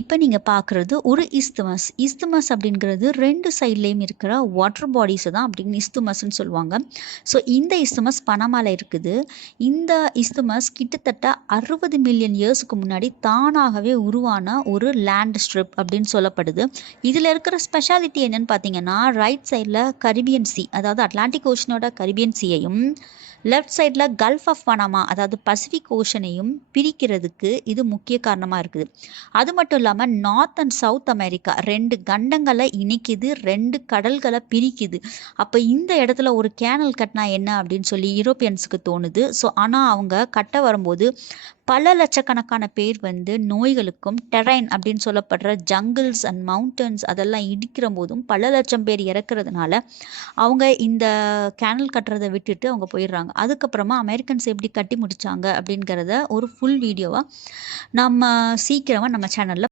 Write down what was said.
இப்போ நீங்கள் பார்க்குறது ஒரு இஸ்துமஸ். இஸ்துமஸ் அப்படிங்கிறது 2 சைட்லேயும் இருக்கிற வாட்டர் பாடிஸை தான் அப்படின்னு இஸ்துமஸ்ன்னு சொல்லுவாங்க. ஸோ இந்த இஸ்துமஸ் பனாமால இருக்குது. இந்த இஸ்துமஸ் கிட்டத்தட்ட 60 மில்லியன் இயர்ஸுக்கு முன்னாடி தானாகவே உருவான ஒரு லேண்ட் ஸ்ட்ரிப் அப்படின்னு சொல்லப்படுது. இதில் இருக்கிற ஸ்பெஷாலிட்டி என்னன்னு பார்த்தீங்கன்னா, ரைட் சைடில் கரிபியன் சி, அதாவது அட்லாண்டிக் ஓஷனோட கரிபியன் சீயையும், லெஃப்ட் சைடில் கல்ஃப் ஆஃப் பனாமா, அதாவது பசிபிக் ஓஷனையும் பிரிக்கிறதுக்கு இது முக்கிய காரணமாக இருக்குது. அது மட்டும் இல்லாமல் நார்த் அண்ட் சவுத் அமெரிக்கா 2 கண்டங்களை இணைக்குது, 2 கடல்களை பிரிக்குது. அப்போ இந்த இடத்துல ஒரு கேனல் கட்டினா என்ன அப்படின்னு சொல்லி யூரோப்பியன்ஸுக்கு தோணுது. ஸோ ஆனால் அவங்க கட்ட வரும்போது பல லட்சக்கணக்கான பேர் நோய்களுக்கும், டெரைன் அப்படின்னு சொல்லப்படுற ஜங்கிள்ஸ் அண்ட் மவுண்டன்ஸ் அதெல்லாம் இடிக்கிற போதும் பல லட்சம் பேர் இறக்குறதுனால அவங்க இந்த கேனல் கட்டுறதை விட்டுட்டு அவங்க போயிடுறாங்க. அதுக்கப்புறமா அமெரிக்கன்ஸ் எப்படி கட்டி முடிச்சாங்க அப்படிங்கிறத ஒரு ஃபுல் வீடியோவாக நம்ம சீக்கிரமாக நம்ம சேனலில்